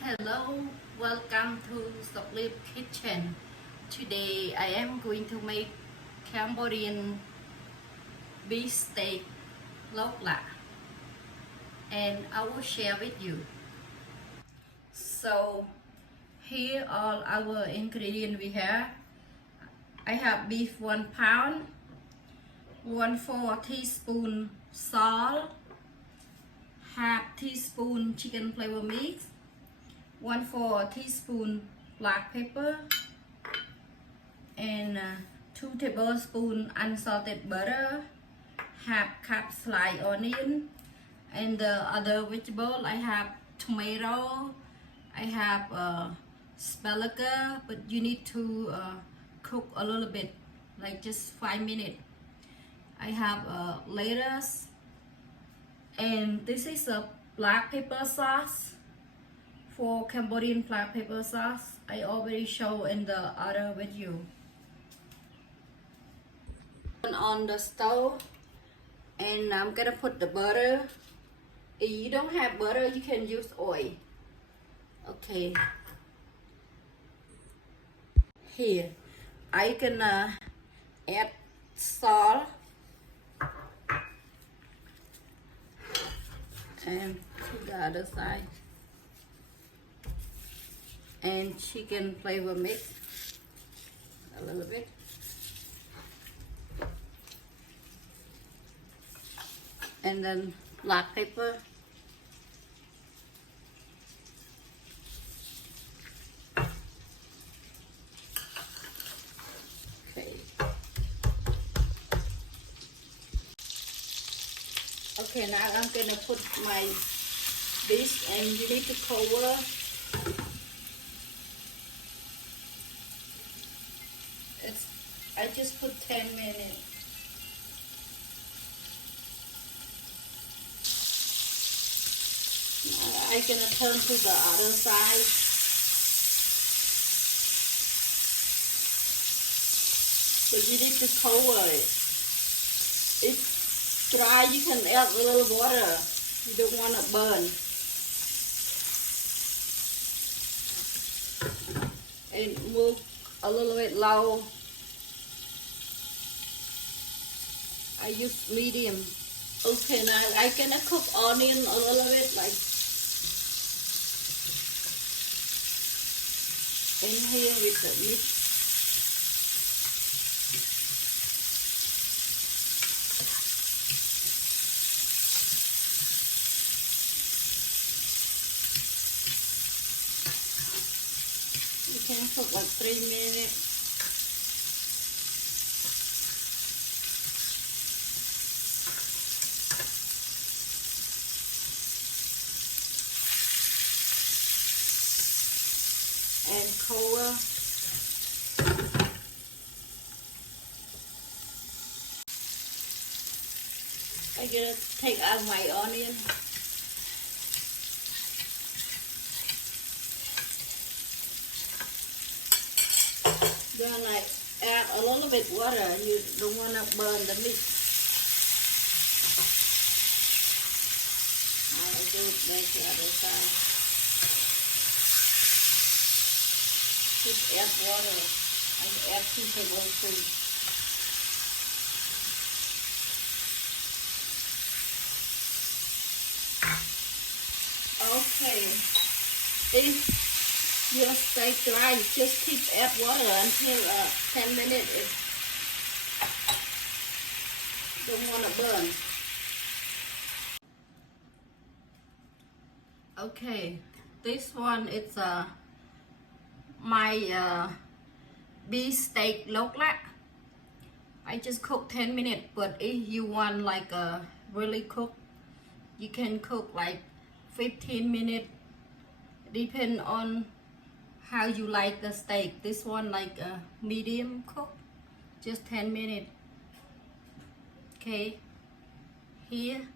Hello, welcome to Stockleaf Kitchen. Today I am going to make Cambodian beef steak lok lạ and I will share with you. So here are our ingredients we have. I have beef 1 pound, 1/4 teaspoon salt, half teaspoon chicken flavor mix, 1/4 teaspoon black pepper, and 2 tablespoons unsalted butter, half cup sliced onion, and the other vegetable I have tomato, I have asparagus, but you need to cook a little bit, like just 5 minutes. I have lettuce, and this is a black pepper sauce. For Cambodian black pepper sauce, I already show in the other video. On the stove, and I'm gonna put the butter. If you don't have butter, you can use oil. Okay. Here, I gonna add salt and to the other side. And chicken flavor mix a little bit, and then black pepper, okay, now I'm gonna put my dish, and you need to cover. I just put 10 minutes. Now I'm gonna turn to the other side. But you need to cover it. If dry, you can add a little water. You don't want to burn. And move a little bit low. I use medium. Okay, now I'm gonna cook onion a little bit, like in here with the meat. You can cook like 3 minutes. And cover. I'm gonna take out my onion. Then I add a little bit water. You don't want to burn the meat. I'll do it like the other side. Just add water and add 2 tablespoons. Okay, if your steak dry, just keep add water until 10 minutes. Don't want to burn. Okay, this one is my beef steak lok lạ. I just cook 10 minutes, but if you want like really cook, you can cook like 15 minutes, depend on how you like the steak. This one like a medium cook, just 10 minutes. Okay, here